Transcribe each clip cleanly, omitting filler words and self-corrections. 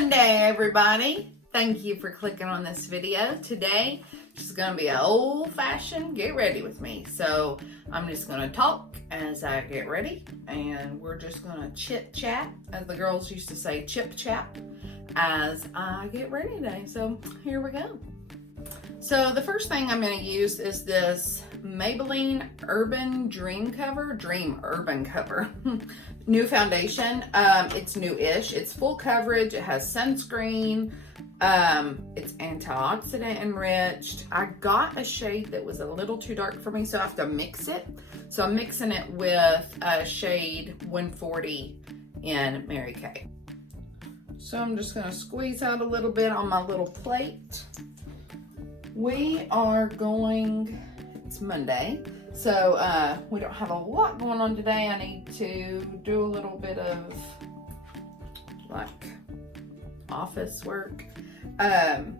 Monday, everybody. Thank you for clicking on this video. Today, it's going to be an old-fashioned get ready with me. So I'm just going to talk as I get ready, and we're just going to chit-chat, as the girls used to say, chip-chat, as I get ready today. So here we go. So the first thing I'm going to use is this Maybelline Dream Urban Cover. New foundation. It's new-ish. It's full coverage. It has sunscreen. It's antioxidant enriched. I got a shade that was a little too dark for me, so I have to mix it. So I'm mixing it with a shade 140 in Mary Kay. So I'm just going to squeeze out a little bit on my little plate. We are going, it's Monday, so we don't have a lot going on today. I need to do a little bit of like office work. And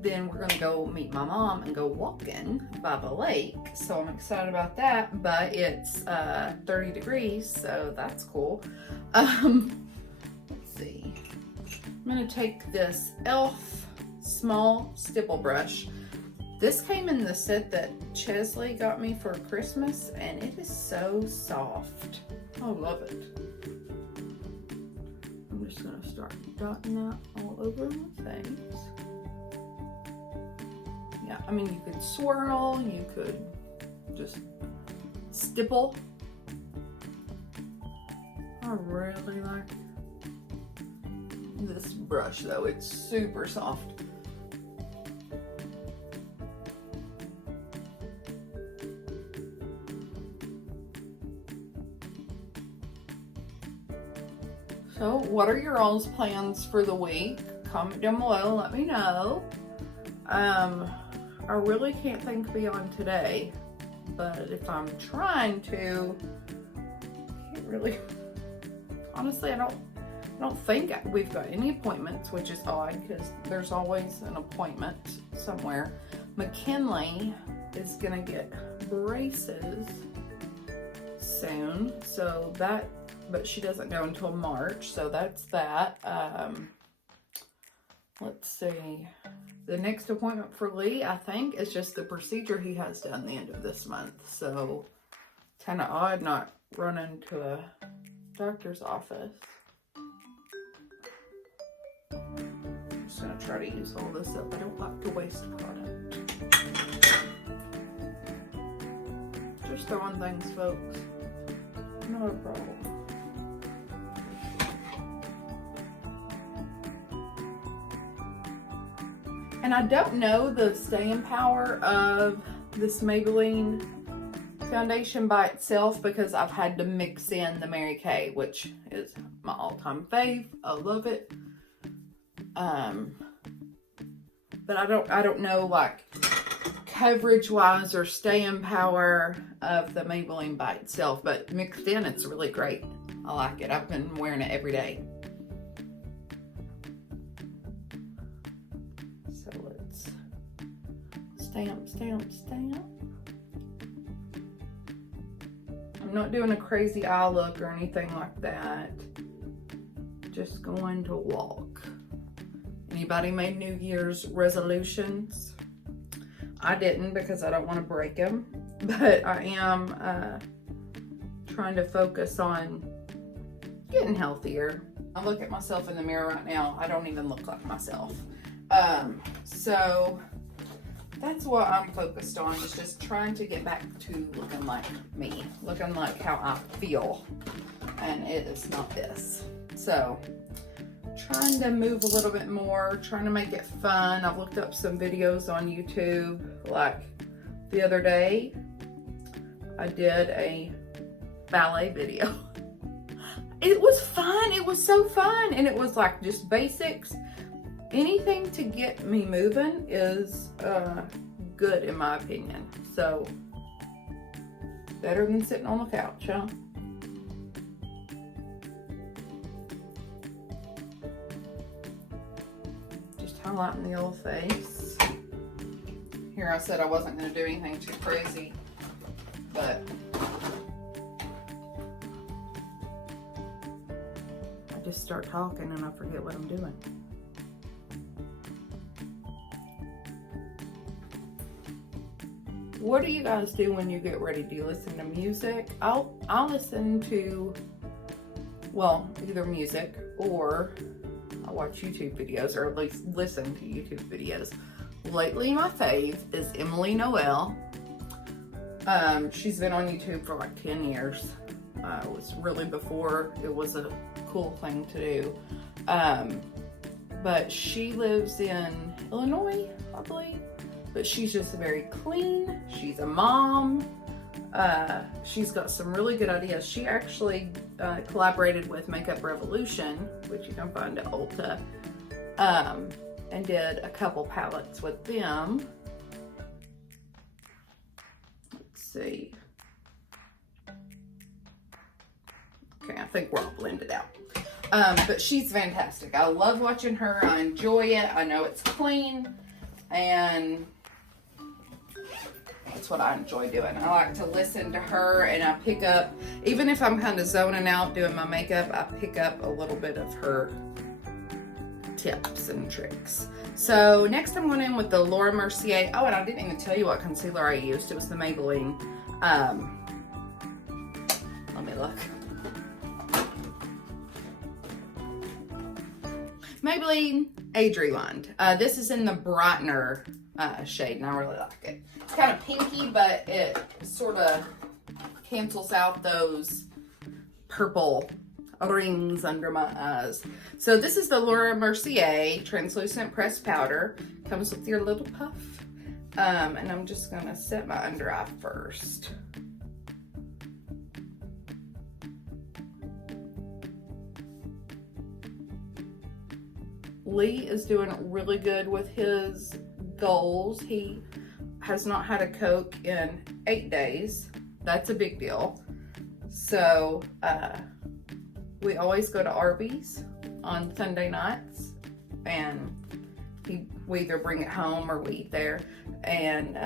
then we're gonna go meet my mom and go walking by the lake. So I'm excited about that, but it's 30 degrees, so that's cool. Let's see. I'm gonna take this e.l.f. small stipple brush. This came in the set that Chesley got me for Christmas, and it is so soft. I love it. I'm just gonna start dotting that all over my face. Yeah, I mean, you could swirl, you could just stipple. I really like this brush though, it's super soft. So what are your all's plans for the week? Comment down below, let me know. I really can't think beyond today, but if I'm trying to, I can't really, honestly, I don't think we've got any appointments, which is odd because there's always an appointment somewhere. McKinley is gonna get braces soon, so that, but she doesn't go until March, so that's that. Let's see. The next appointment for Lee, I think, is just the procedure he has done the end of this month. So, kind of odd not running to a doctor's office. I'm just going to try to use all this up. I don't like to waste product. Just throwing things, folks. Not a problem. And I don't know the staying power of this Maybelline foundation by itself because I've had to mix in the Mary Kay, which is my all-time fave. I love it. But I don't know like coverage-wise or staying power of the Maybelline by itself. But mixed in, it's really great. I like it. I've been wearing it every day. So let's stamp, stamp, stamp. I'm not doing a crazy eye look or anything like that. Just going to walk. Anybody made New Year's resolutions? I didn't because I don't want to break them, but I am trying to focus on getting healthier. I look at myself in the mirror right now. I don't even look like myself. So that's what I'm focused on, is just trying to get back to looking like me, looking like how I feel, and it is not this. So trying to move a little bit more, trying to make it fun. I've looked up some videos on YouTube. Like the other day, I did a ballet video. It was fun. It was so fun. And it was like just basics. Anything to get me moving is good in my opinion. So better than sitting on the couch, huh? Just highlighting the old face. Here I said I wasn't going to do anything too crazy, but I just start talking and I forget what I'm doing. What do you guys do when you get ready? Do you listen to music? I'll listen to, well, either music or I watch YouTube videos, or at least listen to YouTube videos. Lately, my fave is Emily Noel. She's been on YouTube for like 10 years. It was really before it was a cool thing to do. But she lives in Illinois, I believe. But she's just very clean. She's a mom. She's got some really good ideas. She actually collaborated with Makeup Revolution, which you can find at Ulta, and did a couple palettes with them. Let's see. Okay, I think we're all blended out. But she's fantastic. I love watching her. I enjoy it. I know it's clean, and that's what I enjoy doing. I like to listen to her, and I pick up, even if I'm kind of zoning out doing my makeup, I pick up a little bit of her tips and tricks. So next I'm going in with the Laura Mercier. Oh, and I didn't even tell you what concealer I used. It was the Maybelline. Let me look. Maybelline Age Rewind. This is in the Brightener shade, and I really like it. It's kind of pinky, but it sort of cancels out those purple rings under my eyes. So this is the Laura Mercier Translucent Pressed Powder. Comes with your little puff. And I'm just going to set my under eye first. Lee is doing really good with his goals. He has not had a Coke in 8 days. That's a big deal. So we always go to Arby's on Sunday nights, and we either bring it home or we eat there. And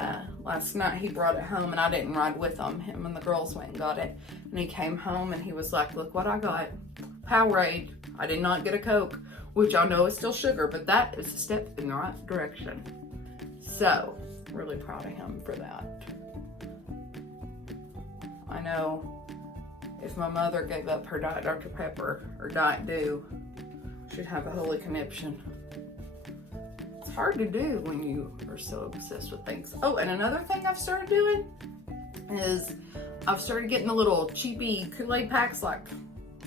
last night he brought it home, and I didn't ride with him. Him and the girls went and got it. And he came home and he was like, look what I got. Powerade. I did not get a Coke, which I know is still sugar, but that is a step in the right direction. So, really proud of him for that. I know if my mother gave up her Diet Dr. Pepper or Diet Dew, she'd have a holy conniption. It's hard to do when you are so obsessed with things. Oh, and another thing I've started doing is I've started getting the little cheapy Kool-Aid packs. Like,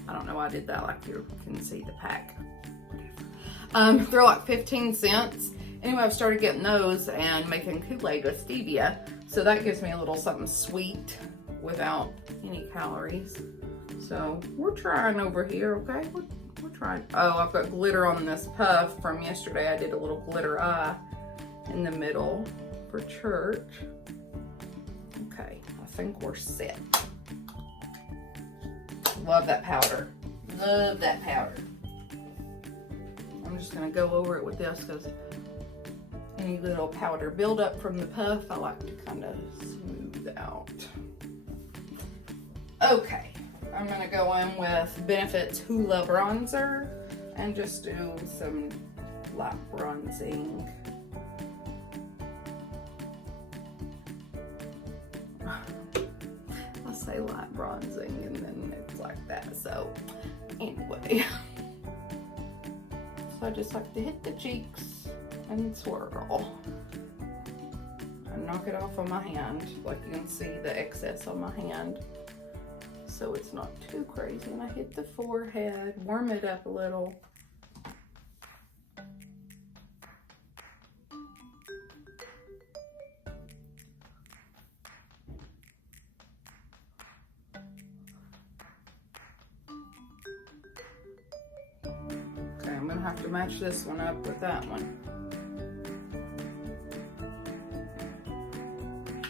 I don't know why I did that, like you can see the pack. They're like 15 cents. Anyway, I've started getting those and making Kool-Aid with stevia. So that gives me a little something sweet without any calories. So we're trying over here, okay? We're trying. Oh, I've got glitter on this puff from yesterday. I did a little glitter eye in the middle for church. Okay, I think we're set. Love that powder. Love that powder. I'm just gonna go over it with this because any little powder buildup from the puff, I like to kind of smooth out. Okay, I'm gonna go in with Benefit's Hoola Bronzer and just do some light bronzing. I say light bronzing and then it's like that, so anyway. So I just like to hit the cheeks and swirl and knock it off on my hand. Like you can see the excess on my hand, so it's not too crazy. And I hit the forehead, warm it up a little. Okay, I'm gonna have to match this one up with that one.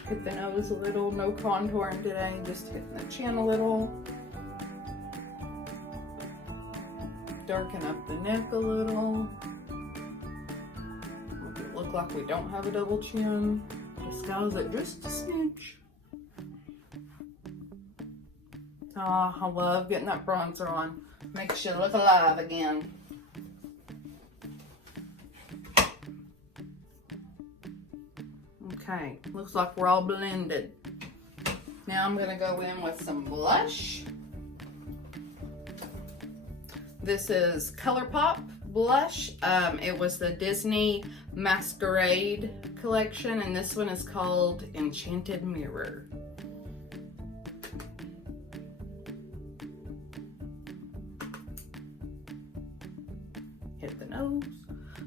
Hit the nose a little, no contouring today, just hitting the chin a little. Darken up the neck a little. Make it look like we don't have a double chin. Disguise it just a smidge. Oh, I love getting that bronzer on. Makes you look alive again. Okay, looks like we're all blended. Now I'm gonna go in with some blush. This is ColourPop blush. It was the Disney Masquerade collection, and this one is called Enchanted Mirror. Hit the nose.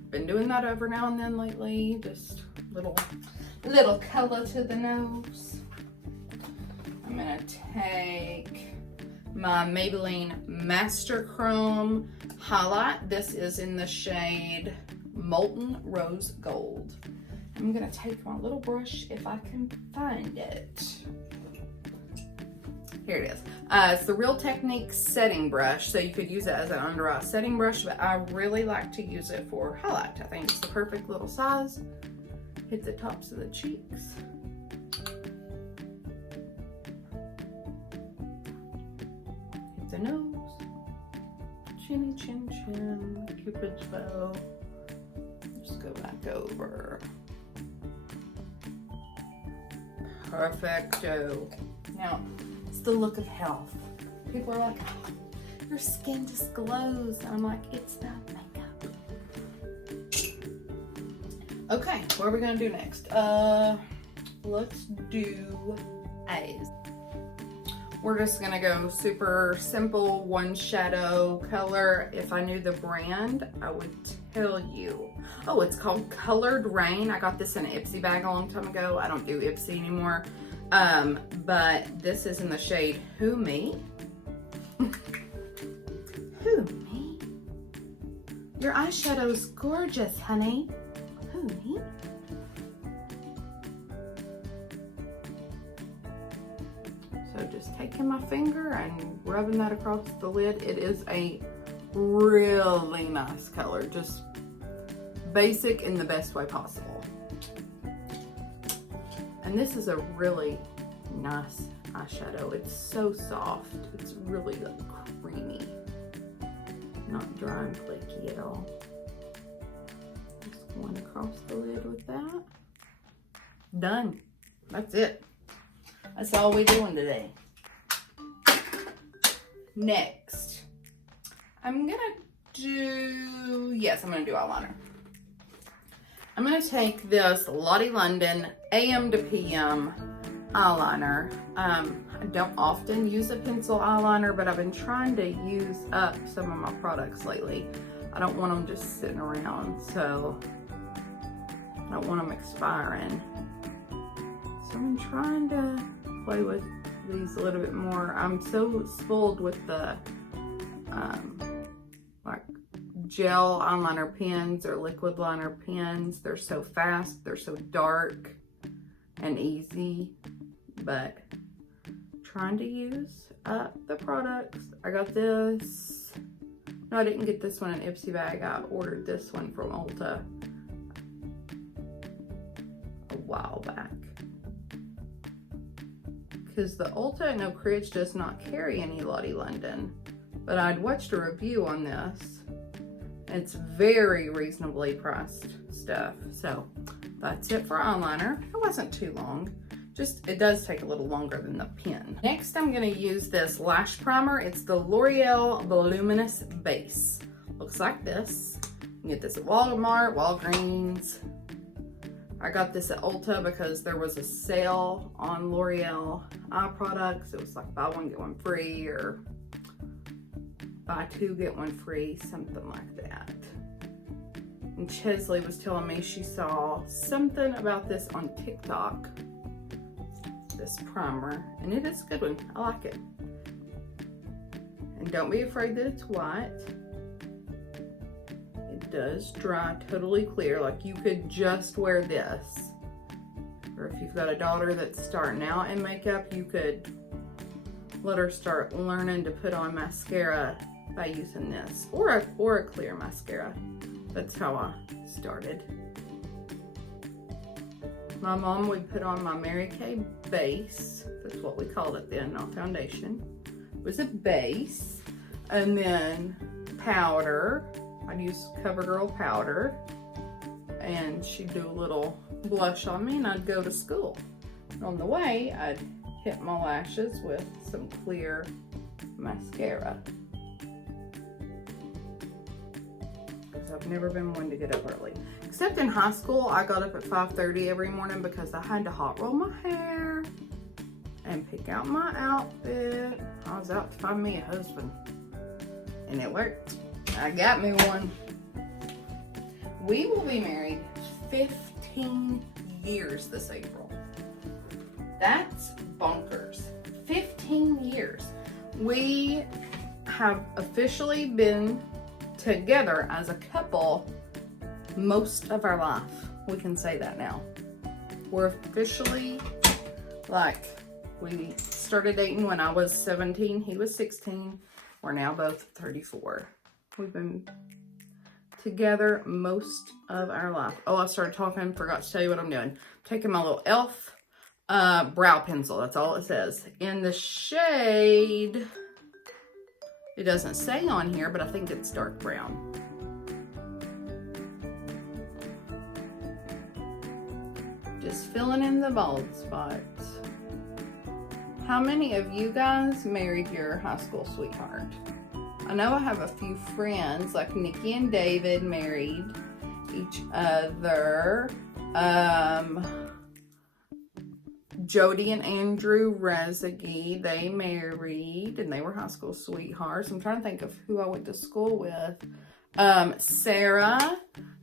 Been doing that over now and then lately. Just little color to the nose. I'm gonna take my Maybelline Master Chrome highlight. This is in the shade Molten Rose Gold. I'm gonna take my little brush if I can find it. Here it is. It's the Real Technique setting brush, so you could use it as an under eye setting brush, but I really like to use it for highlight. I think it's the perfect little size. Hit the tops of the cheeks. Hit the nose. Chinny chin chin. Cupid's bow. Just go back over. Perfecto. Now, it's the look of health. People are like, oh, your skin just glows. And I'm like, it's not makeup. Okay, what are we gonna do next? Let's do eyes. We're just gonna go super simple, one shadow color. If I knew the brand, I would tell you. Oh, it's called Colored Rain. I got this in an Ipsy bag a long time ago. I don't do Ipsy anymore. But this is in the shade Who Me? Who Me? Your eyeshadow's gorgeous, honey. Who me? So just taking my finger and rubbing that across the lid. It is a really nice color. Just basic in the best way possible. And this is a really nice eyeshadow. It's so soft. It's really like creamy. Not dry and flaky at all. Just going across the lid with that. Done. That's it. That's all we're doing today. Next, I'm gonna do eyeliner. I'm gonna take this Lottie London AM to PM eyeliner. I don't often use a pencil eyeliner, but I've been trying to use up some of my products lately. I don't want them just sitting around, so I don't want them expiring. So I'm trying to play with these a little bit more. I'm so spoiled with the like gel eyeliner pens or liquid liner pens. They're so fast, they're so dark and easy, but trying to use up the products. I got this. No, I didn't get this one in Ipsy bag. I ordered this one from Ulta a while back. Because the Ulta in Oak Ridge does not carry any Lottie London. But I'd watched a review on this. It's very reasonably priced stuff. So that's it for eyeliner. It wasn't too long. Just, it does take a little longer than the pen. Next, I'm gonna use this lash primer. It's the L'Oreal Voluminous Base. Looks like this. You can get this at Walmart, Walgreens. I got this at Ulta because there was a sale on L'Oreal eye products. It was like buy one, get one free, or buy two, get one free, something like that. And Chesley was telling me she saw something about this on TikTok, this primer, and it is a good one. I like it. And don't be afraid that it's white. It does dry totally clear. Like, you could just wear this. Or if you've got a daughter that's starting out in makeup, you could let her start learning to put on mascara by using this, or a clear mascara. That's how I started. My mom would put on my Mary Kay base. That's what we called it then, not foundation. It was a base. And then powder. I'd use CoverGirl powder. And she'd do a little blush on me and I'd go to school. On the way, I'd hit my lashes with some clear mascara. Because I've never been one to get up early. Except in high school, I got up at 5:30 every morning because I had to hot roll my hair and pick out my outfit. I was out to find me a husband. And it worked. I got me one. We will be married 15 years this April. That's bonkers. 15 years. We have officially been together as a couple most of our life. We can say that now. We're officially, like, we started dating when I was 17, he was 16. We're now both 34. We've been together most of our life. Oh, I started talking, forgot to tell you what I'm doing. I'm taking my little e.l.f. Brow pencil, that's all it says. In the shade, it doesn't say on here, but I think it's dark brown. Just filling in the bald spots. How many of you guys married your high school sweetheart? I know I have a few friends, like Nikki and David married each other. Jody and Andrew Rezegi, they married and they were high school sweethearts. I'm trying to think of who I went to school with. Sarah,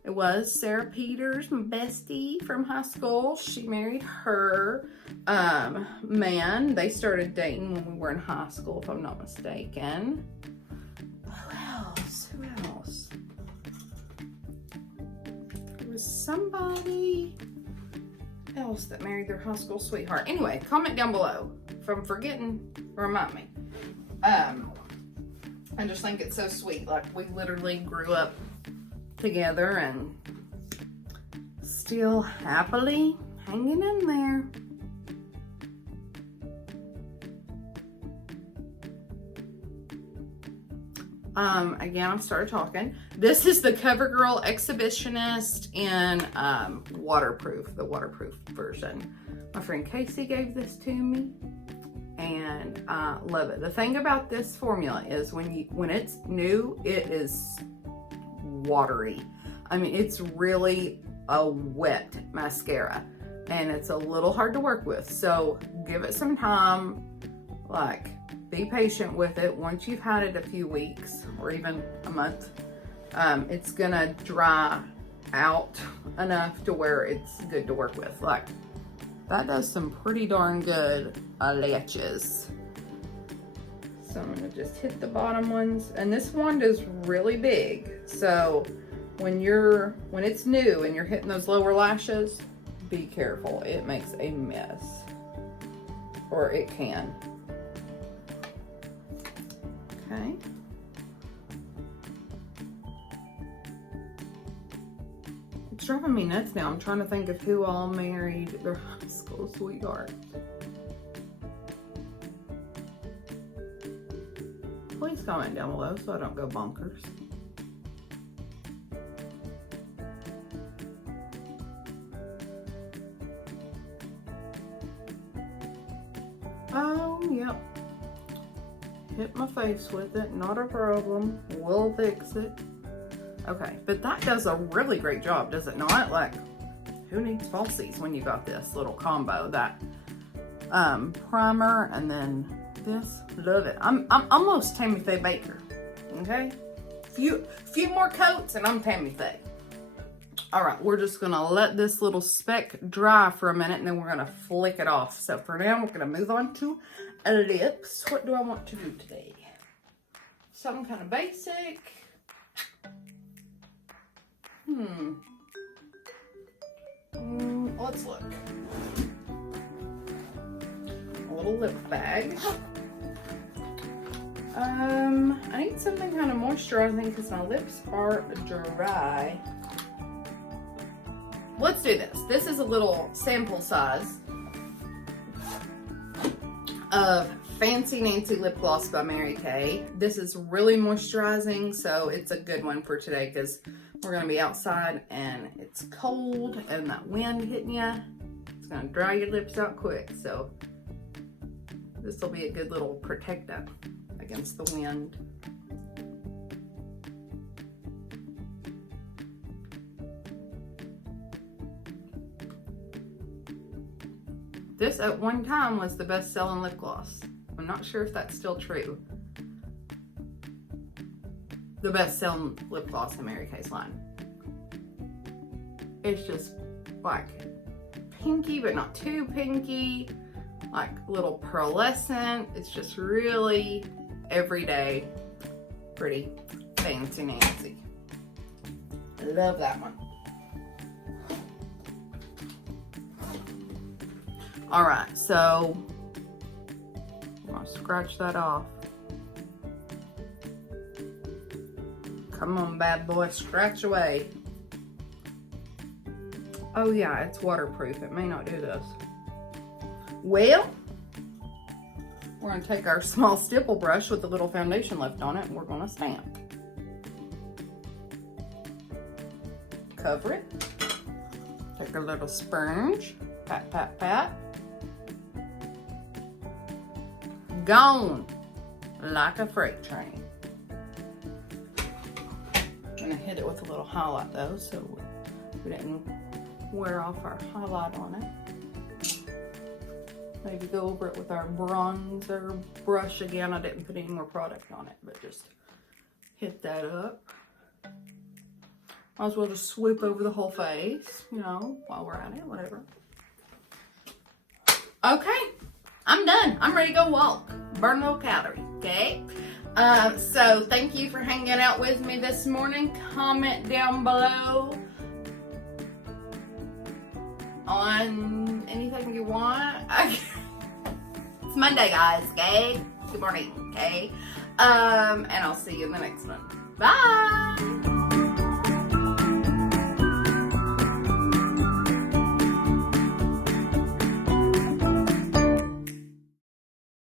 it was Sarah Peters, my bestie from high school. She married her man. They started dating when we were in high school, if I'm not mistaken. Who else? Who else? There was somebody else that married their high school sweetheart. Anyway, comment down below. If I'm forgetting, remind me. I just think it's so sweet. Like, we literally grew up together and still happily hanging in there. Again, I've started talking. This is the CoverGirl Exhibitionist in waterproof, the waterproof version. My friend Casey gave this to me and I love it. The thing about this formula is when it's new, it is watery. I mean, it's really a wet mascara and it's a little hard to work with. So give it some time, like, be patient with it. Once you've had it a few weeks or even a month, it's gonna dry out enough to where it's good to work with. Like, that does some pretty darn good lashes. So I'm gonna just hit the bottom ones. And this wand is really big. So when it's new and you're hitting those lower lashes, be careful. It makes a mess. Or it can. Okay. It's driving me nuts now. I'm trying to think of who all married their high school sweetheart. Please comment down below so I don't go bonkers. Oh, yep. Hit my face with it, not a problem. We'll fix it. Okay, but that does a really great job, does it not? Like, who needs falsies when you got this little combo? That primer and then this. Love it. I'm almost Tammy Faye Baker. Okay? Few more coats and I'm Tammy Faye. Alright, we're just gonna let this little speck dry for a minute and then we're gonna flick it off. So for now, we're gonna move on to lips. What do I want to do today? Something kind of basic. Let's look. A little lip bag. I need something kind of moisturizing because my lips are dry. Let's do this. This is a little sample size of Fancy Nancy lip gloss by Mary Kay. This is really moisturizing, so it's a good one for today because we're going to be outside and it's cold and that wind hitting you. It's going to dry your lips out quick, so this will be a good little protectant against the wind. This at one time was the best-selling lip gloss. I'm not sure if that's still true. The best-selling lip gloss in Mary Kay's line. It's just like pinky, but not too pinky. Like a little pearlescent. It's just really everyday, pretty Fancy Nancy. I love that one. Alright, so I'm gonna scratch that off. Come on, bad boy, scratch away. Oh yeah, it's waterproof. It may not do this. Well, we're gonna take our small stipple brush with the little foundation left on it and we're gonna stamp. Cover it. Take our little sponge. Pat, pat, pat. Gone like a freight train. I'm gonna hit it with a little highlight though, so we didn't wear off our highlight on it. Maybe go over it with our bronzer brush again. I didn't put any more product on it, but just hit that up. Might as well just swoop over the whole face, you know, while we're at it, whatever. Okay. I'm done. I'm ready to go walk. Burn no calorie, okay? So thank you for hanging out with me this morning. Comment down below on anything you want. It's Monday, guys, okay? Good morning, okay? And I'll see you in the next one. Bye!